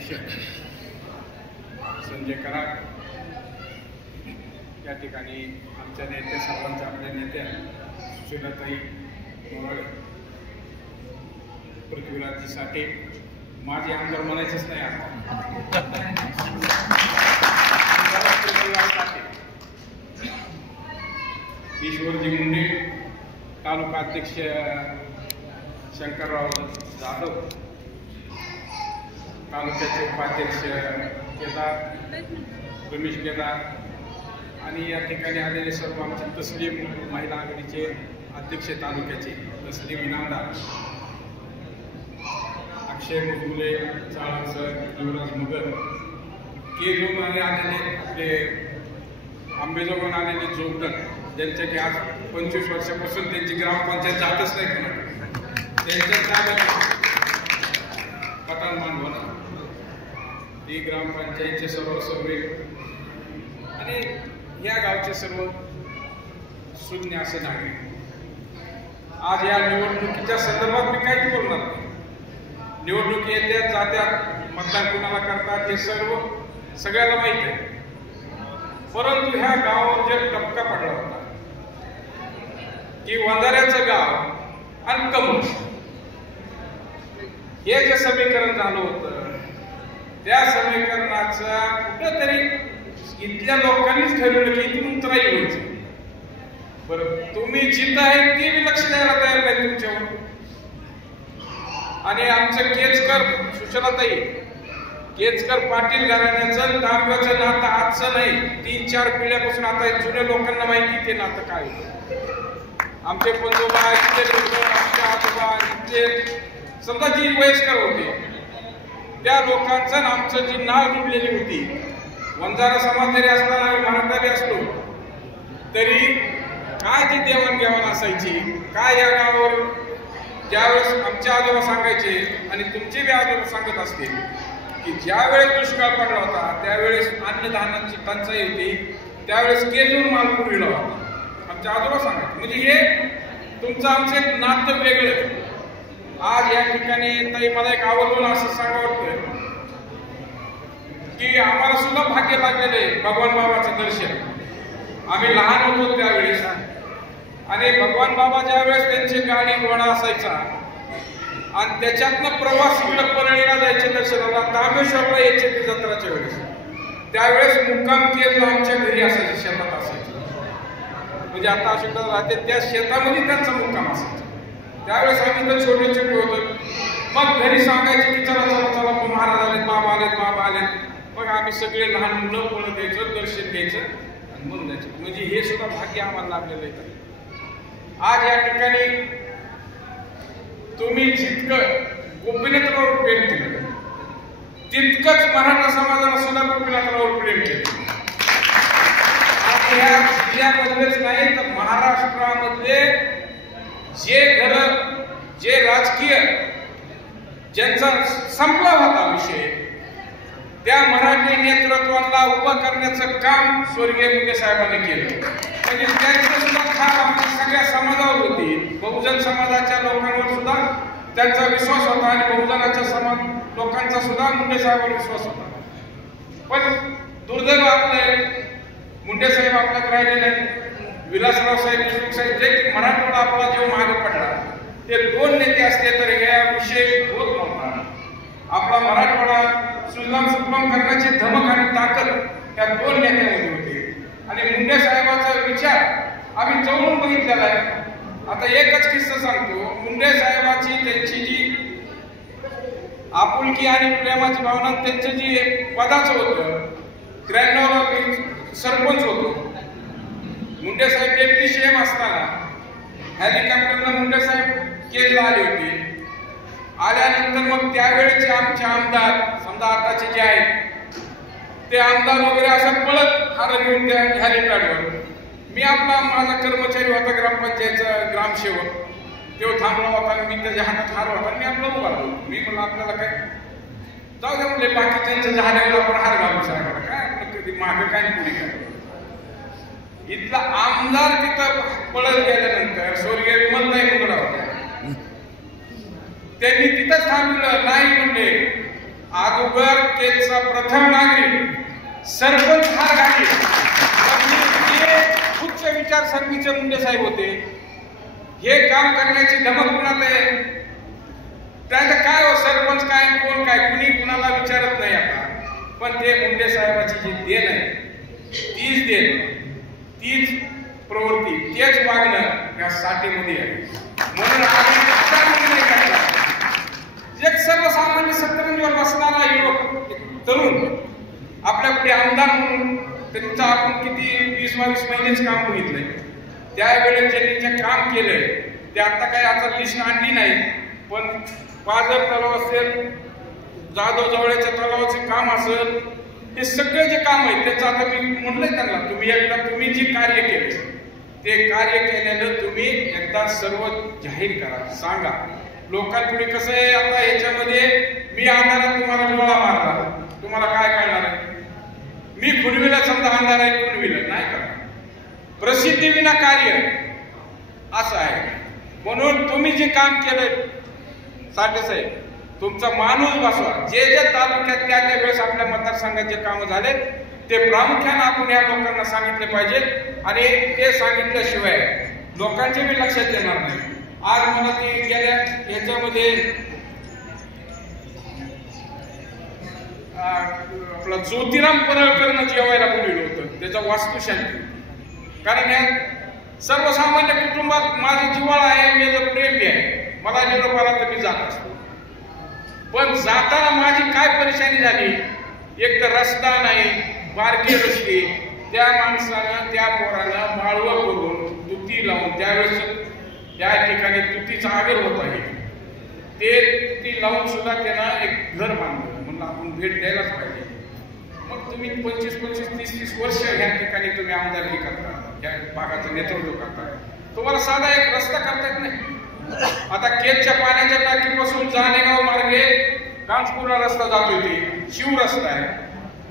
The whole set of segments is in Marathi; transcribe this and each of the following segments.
अध्यक्ष संजय कराड, या ठिकाणी आमच्या नेते सर्वांच्या आपल्या नेत्या सुशीलाताई मोराळे, पृथ्वीराज साठे, माझे आमदार म्हणायचेच नाही आता, ईश्वरजी मुंडे, तालुका अध्यक्ष शंकरराव जाधव, तालुक्याचे उपाध्यक्ष केदार रमेश केदार आणि या ठिकाणी आलेले सर्व आमचे तस्लीम महिला आघाडीचे अध्यक्ष तालुक्याचे तस्लीम इनामदार, अक्षय मुगुले, चाळसर, युवराज मगर, केजोगून आलेले आपले आंबेजोगून आलेले जोगदन, ज्यांच्या की आज 25 वर्षापासून त्यांची ग्रामपंचायत जातच नाही कोणाकडे, त्यांच्या पठाण मांडवण ही ग्रामपंचायतचे सर्वे आणि या गावचे सर्व शून्य असे नागरिक. आज या निवडणुकीच्या संदर्भात मी काहीच बोलणार नाही. निवडणुकी येत्यात जात्यात, मतदान कुणाला करतात हे सर्व सगळ्याला माहिती आहे. परंतु ह्या गावावर जे टपका पडला होता की वंजाऱ्याचं गाव आणि कमळ, हे जे समीकरण झालं होतं त्या समीकरणाचा कुठेतरी इथल्या लोकांनीच ठरवलं की इथून उतराई व्हायचं. बरं, तुम्ही जिथं आहे ते बी लक्ष द्यायला तयार नाही तुमच्यावर. आणि आमचं केजकर सुशीलाताई, केजकर पाटील घराण्याचं तांब्याचं नातं आजचं नाही, 3-4 पिढ्यापासून आता जुन्या लोकांना माहिती ते नातं काय होतं. आमचे पंजोबा, इथले लोक, आमचे आजोबा, इथले समजा जी वयस्कर होते त्या लोकांचं आमचं जी नाळ जुडलेली होती. वंजारा समाज जरी असताना आम्ही मराठावी असलो तरी काय ती देवाणघेवाण असायची, काय या गावावर ज्यावेळेस आमचे आजोबा सांगायचे आणि तुमचे बी आजोबा सांगत असतील की ज्यावेळेस दुष्काळ पडला होता त्यावेळेस अन्नधान्याची टंचाई होती, त्यावेळेस केजूर माल पुरविला होता, आमचे आजोबा सांगायचे. म्हणजे हे तुमचं आमचं एक नातं वेगळं. आज या ठिकाणी ताई मला एक आवर्जून असं सांगा वाटतं की आम्हाला सुद्धा भाग्य लागलेलं आहे भगवान बाबाचं दर्शन. आम्ही लहान होतो त्यावेळेस आणि भगवान बाबा ज्यावेळेस त्यांची गाडी घोडा असायचा आणि त्याच्यातनं प्रवास इकडे परळीला जायचे दर्शनाला, तांबेश्वरला यायचे ते जत्राच्या वेळेस, त्यावेळेस मुक्काम केंद्र आमच्या घरी असायचे, शेतात असायचे. म्हणजे आता शेतात राहते त्या शेतामध्ये त्यांचा मुक्काम असायचा. त्यावेळेस आम्ही तर छोटे छोटे होतो. मग घरी सांगायचे की चला चला चला महाराज आलेत, बाबा आलेत, बाबा आलेत. मग आम्ही सगळे लहान मुलं पळत यायचं, दर्शन घ्यायचं आणि म्हणून जायचं. म्हणजे हे सुद्धा भाग्य आम्हाला लाभलेलं आहे. आज या ठिकाणी तुम्ही जितकं गोपीनाथरावर प्रेम केलं तितकंच मराठा समाजाला सुद्धा गोपीनाथरावर प्रेम केलं. आज या जिल्ह्यामधलेच नाही तर महाराष्ट्रामधले जे घर, जे राजकीय ज्यांचा संपला होता विषय, त्या मराठी नेतृत्वाला उभं करण्याचं काम स्वर्गीय मुंडे साहेबांनी केलं. म्हणजे त्यांचं सुद्धा छाप आमच्या सगळ्या समाजावर होती. बहुजन समाजाच्या लोकांवर सुद्धा त्यांचा विश्वास होता आणि बहुजनाच्या समाज लोकांचा सुद्धा मुंडे साहेबांवर विश्वास होता. पण दुर्दैव आपले मुंडे साहेब आपल्यात राहिले नाही. विलासराव साहेब, देशमुख साहेब, जे मराठवाडा आपला जेव्हा मागे पडला ते 2 नेते असते तर या विषय होत नव्हता. आपला मराठवाडा सुजलाम सुफलाम करण्याची धमक आणि ताकद त्या 2 नेत्यांमध्ये होती. आणि मुंडे साहेबांचा विचार आम्ही जवळून बघितलेला आहे. आता एकच किस्सा सांगतो. मुंडे साहेबांची त्यांची जी आपुलकी आणि प्रेमाची भावना, त्यांचं जी पदाचं होतं, 93ला सरपंच होतो. मुंडे साहेब डेप्टी सीएम असताना हेलिकॉप्टरनं मुंडे साहेब केजला आले होते. आल्यानंतर मग त्यावेळेचे आमचे आमदार, समजा आताचे जे आहेत ते आमदार वगैरे असं पळत हार घेऊन त्या हेलिपॅडवर, मी आपला माझा कर्मचारी होता ग्रामपंचायतचा ग्रामसेवक, तो थांबला होता आणि मी त्याच्या हातात हार होता. मी आपलं उभा राहतो. मी म्हणलं आपल्याला काय जाऊ दे म्हणले, बाकीच्यांचं झाल्यावर आपण हार घालू शकता काय, कधी मागे काय पुढे काय. इथला आमदार तिथं पळत गेल्यानंतर स्वर्गीय विमलताई मुंगडा होत्या, त्यांनी तिथंच थांबलं. नाही म्हणले अगोदर केजचा प्रथम नागरिक सरपंच हा गाडी उच्च विचारसरणीचे मुंडे साहेब होते. हे काम करण्याची धमक कुणात आहे? त्याचं काय हो, सरपंच काय कोण काय कुणी कुणाला विचारत नाही आता. पण ते मुंडे साहेबाची जी देण आहे तीच देण, तीच प्रवृत्ती, तेच वागणं या साठेमध्ये आहे. म्हणून एक सर्वसामान्य सत्तरंजीवर बसणारा युवक तरुण आपल्या पुढे आमदार म्हणून त्यांचं आपण किती 20-22 महिनेच काम बघितलंय. त्यावेळेस ज्यांनी जे काम केलंय ते आता काही आता लिस्ट आणली नाही, पण पाझर तलाव असेल, जाधव जवळच्या तलावाचे काम असेल, हे सगळे जे काम आहे त्याचं आता मी म्हणलंय त्यांना, तुम्ही एकदा तुम्ही जे कार्य केले ते कार्य केल्यानं तुम्ही एकदा सर्व जाहीर करा, सांगा लोकांपुढे. कसं आहे आता याच्यामध्ये मी अंधारात तुम्हाला डोळा मारला, तुम्हाला काय कळणार आहे? मी खुणविला समजा अंधार आहे, खुणविलं नाही का? प्रसिद्धी विना कार्य असं आहे. म्हणून तुम्ही जे काम केलंय साठे साहेब, तुमचा माणूस बसवा. जे जे तालुक्यात त्या वेळेस आपल्या मतदारसंघात जे काम झाले ते प्रामुख्याने आपण या लोकांना सांगितले पाहिजे. आणि ते सांगितल्याशिवाय लोकांचे बी लक्षात येणार नाही. आज मला ते गेल्या याच्यामध्ये आपला ज्योतिराम परळकरनं जेवायला बोलवलं होतं, त्याचा वास्तुशांती. कारण या सर्वसामान्य कुटुंबात माझं जिव्हाळा आहे, माझं प्रेम बी आहे. मला निरोपाला तर मी जात असतो, पण जाताना माझी काय परेशानी झाली, एक तर रस्ता नाही, बारके रस्ते. त्या माणसानं त्या पोरानं माळवं करून तुती लावून, त्यावेळेस त्या ठिकाणी तुतीचा आगर होत आहे, ते तुती लावून सुद्धा त्यानं एक घर बांधलं. म्हणलं आपण भेट द्यायलाच पाहिजे. मग तुम्ही 25-25, 30-30 वर्ष ह्या ठिकाणी तुम्ही आमदारकी करता, या भागाचं नेतृत्व करता, तुम्हाला साधा एक रस्ता करता येत नाही. आता केजच्या पाण्याच्या टाकीपासून जाणेगाव मार्गे कांचपूरला रस्ता जातोय, ते शिव रस्ता आहे,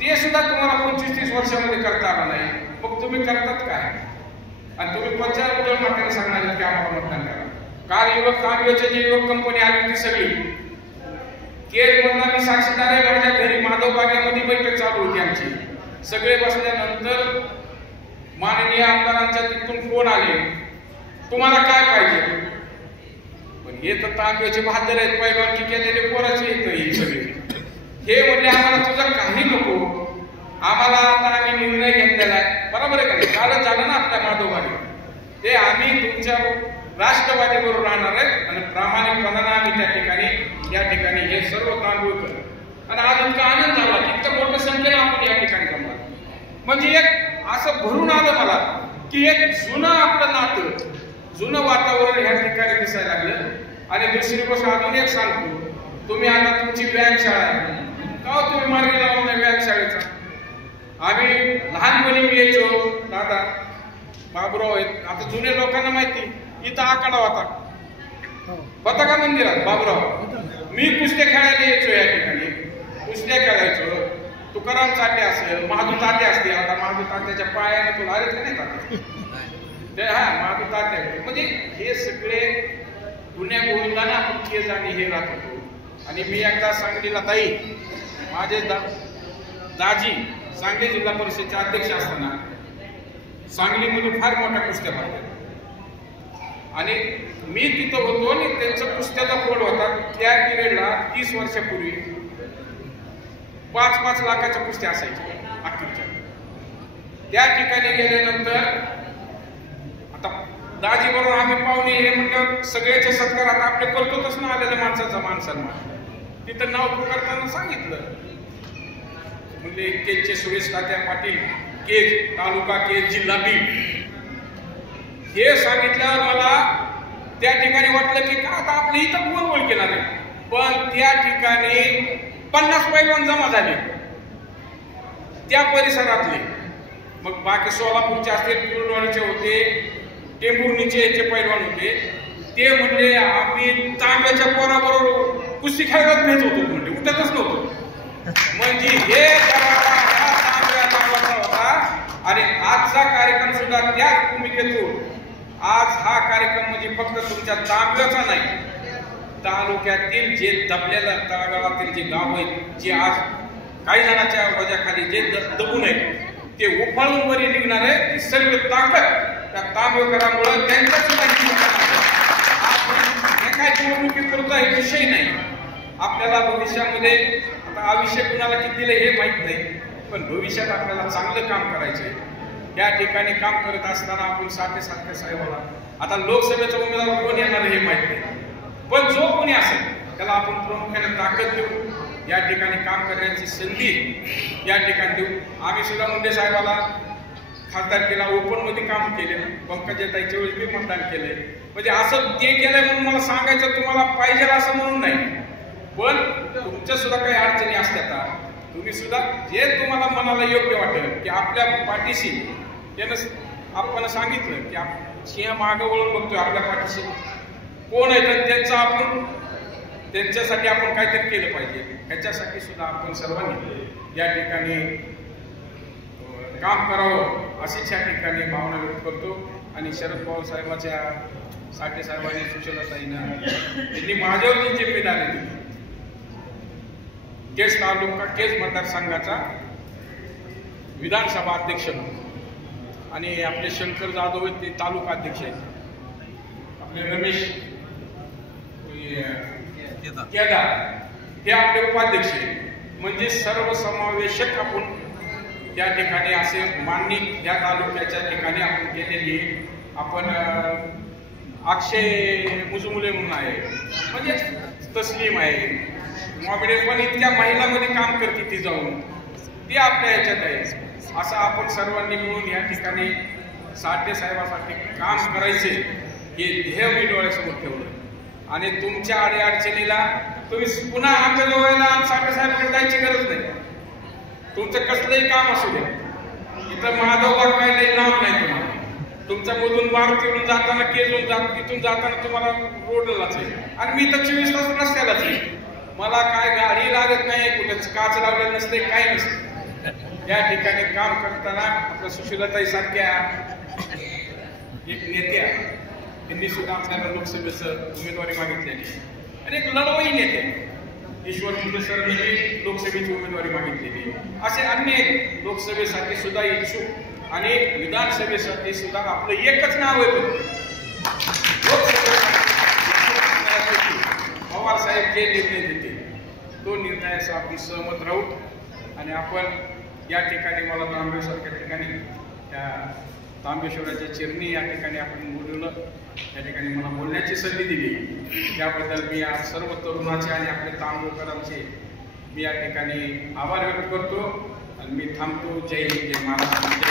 ते सुद्धा तुम्हाला 25-30 वर्षामध्ये करता आला नाही. मग तुम्ही करतात काय? आणि तुम्ही पंचायत उद्योग मात्र सांगणार की आम्हाला मतदान करा. काल युवक काँग्रेसची जी युवक कंपनी आली होती सगळी, केज मधला मी साक्षीदार आहे. माझ्या घरी माधव बागेमध्ये बैठक चालू होती आमची. सगळे बसल्यानंतर माननीय आमदारांच्या तिथून फोन आले, तुम्हाला काय पाहिजे? पण हे तर तांब्याचे बहादर आहेत, पैलवानकी केलेले पोराचे येतं हे सगळे. हे म्हणले आम्हाला तुझं काही नको, आम्हाला आता आम्ही निर्णय घेतलेला आहे. बरोबर आहे का? कालच झालं ना आपल्या माधवबागे, ते आम्ही तुमच्या राष्ट्रवादी बरोबर राहणार आहेत आणि प्रामाणिकपणाने आम्ही त्या ठिकाणी हे सर्व तांदूळ करतो. आणि आज इतका आनंद झाला की इतक्या मोठ्या संख्येने आपण या ठिकाणी जमला. म्हणजे एक असं भरून आलं मला की एक जुनं आपलं नातं, जुनं वातावरण ह्या ठिकाणी दिसायला लागलं. आणि दुसरी गोष्ट अजून एक सांगतो, तुम्ही आता तुमची व्यायामशाळा आहे का, तुम्ही मार्गी लावून नाही व्यायामशाळेचा? आम्ही लहानपणी मी यायचो, दादा बाबुराव आहेत, आता जुन्या लोकांना माहिती, इथं आकडा होता का मंदिरात बाबुराव, मी कुस्त्या खेळायला यायचो या ठिकाणी, कुस्त्या खेळायचो. तुकाराम चाटे असेल, महादू ताते असते, आता महादू तात्याच्या पायाने तुला आले का नाही ताते ते, हा महादू तात्या. म्हणजे हे सगळे गुन्ह्या गोविंदाना आपण केज आणि हे राहत होतो. आणि मी एकदा सांगलीला ताई, माझे दाजी सांगली जिल्हा परिषदेचे अध्यक्ष असताना सांगलीमध्ये फार मोठ्या कुस्त्या भरल्या आणि मी तिथं होतो आणि त्यांचा कुस्त्याचा फोड होता. त्या पिरियडला 30 वर्षापूर्वी 5-5 लाखाच्या कुस्त्या असायच्या अख्खीच्या. त्या ठिकाणी गेल्यानंतर आता दाजी बरोबर आम्ही पाहुणे हे म्हणजे सगळ्याचे सत्कार आता आपले करतोच ना, आलेल्या माणसाचा मान सन्मान. तिथं नाव पुकारताना सांगितलं, म्हणजे केजचे सुरेश तात्या पाटील, केज तालुका, केज जिल्हा बीड. हे सांगितल्यावर मला त्या ठिकाणी वाटलं की का आता आपल्या इथं कोण ओळख केला नाही. पण त्या ठिकाणी 50 पैलवान जमा झाले त्या परिसरातले. मग बाकी सोलापूरचे असतील, कुरुडवाडीचे होते, टेंभुर्णीचे याचे पैलवान होते. ते म्हणले आम्ही तांब्याच्या पोराबरोबर कुस्ती खेळायलाच भेट होतो, म्हणजे उठतच नव्हतो. म्हणजे हे तांब्या होता. आणि आजचा कार्यक्रम सुद्धा त्याच भूमिकेतून, आज हा कार्यक्रम म्हणजे फक्त तुमच्या तांब्याचा नाही तालुक्यातील जे दबलेल्या तळागाळातील जे गाव आहेत, जे आज काही जणांच्या वजाखाली जे दबून आहेत, ते उफाळून वरी निघणार आहे. ती सर्व ताकद त्या तांबेकरांमुळे त्यांच्या सुद्धा काय निवडणुकीपुरता हे विषय नाही. आपल्याला भविष्यामध्ये, आता आयुष्य कुणाला किती दिले हे माहित नाही, पण भविष्यात आपल्याला चांगलं काम करायचंय. या ठिकाणी काम करत असताना आपण सारखे साहेबाला, आता लोकसभेचा उमेदवार कोण येणार हे माहित नाही, पण जो कोणी असेल त्याला आपण प्रामुख्याने ताकद देऊ, या ठिकाणी काम करण्याची संधी या ठिकाणी देऊ. आम्ही सुद्धा मुंडे साहेबाला खासदारकीला ओपन मध्ये काम केले, पंकजाताईच्या वेळेस मी मतदान केलंय. म्हणजे असं ते केलंय म्हणून मला सांगायचं तुम्हाला पाहिजे असं म्हणून नाही, पण तुमच्या सुद्धा काही अडचणी असतात. तुम्ही सुद्धा जे तुम्हाला मनाला योग्य वाटेल की आपल्या पाठीशी, त्यानं आपण सांगितलं की सिंह मागं वळून बघतोय, आपल्या पाठीशी कोण आहे तर त्यांच्यासाठी आपण काहीतरी केलं पाहिजे. ह्याच्यासाठी सुद्धा आपण सर्वांनी या ठिकाणी काम करावं अशीच या ठिकाणी भावना व्यक्त करतो. आणि शरद पवार साहेबाच्या साठे साहेबांनी, सुशीलाताईनं त्यांनी माझ्यावर जी जिम्मेदारी दिली, केज तालुका, केज मतदारसंघाचा विधानसभा अध्यक्ष आणि आपले शंकर जाधव आहेत ते तालुका अध्यक्ष आहेत, आपले रमेश केदार हे आपले उपाध्यक्ष आहेत. म्हणजे सर्वसमावेशक आपण या ठिकाणी असे मांडणी या तालुक्याच्या ठिकाणी आपण केलेली. आपण अक्षय मुजुमुले म्हणून आहे, म्हणजे तस्लीम आहे, मॉबिडे पण इतक्या महिलांमध्ये काम करते ती जाऊन, ती आपल्या याच्यात आहे. असं आपण सर्वांनी मिळून या ठिकाणी साठे साहेबांसाठी काम करायचे हे ध्येय मी डोळ्यासमोर ठेवलं. आणि तुमच्या अडचणीला तुम्ही पुन्हा आमच्या जवळ साठे साहेबांकडे जायची गरज नाही. तुमचं कसलंही काम असू द्या, इथं महादेवबाग काय नाही लांब नाही तुम्हाला. तुमच्या मधून मारुतीवरून जाताना, केजून तिथून जाताना तुम्हाला रोडलाच आहे, आणि मी तर 24 तास रस्त्यालाच आहे. मला काय गाडी लागत नाही, कुठे काच लावलेलं नसते, काही नसते. या ठिकाणी काम करताना आपल्या सुशीलाताई सारख्या एक नेत्या, त्यांनी सुद्धा आपल्याला लोकसभेचं उमेदवारी मागितलेली, आणि एक लढवई नेते ईश्वर मुंडे सरांनी लोकसभेची उमेदवारी मागितलेली. असे अनेक लोकसभेसाठी सुद्धा इच्छुक आणि विधानसभेसाठी सुद्धा आपलं एकच नाव आहे. पवार साहेब जे निर्णय देतील तो निर्णयाचा आपण सहमत राहू. आणि आपण या ठिकाणी मला तांबेश्वरच्या ठिकाणी, त्या तांबेश्वराच्या चिरणी या ठिकाणी आपण बोलवलं, या ठिकाणी मला बोलण्याची संधी दिली, त्याबद्दल मी आज सर्व तरुणाचे आणि आपले तांबेकरांचे मी या ठिकाणी आभार व्यक्त करतो. आणि मी थांबतो. जय हिंद, जय महाराष्ट्र.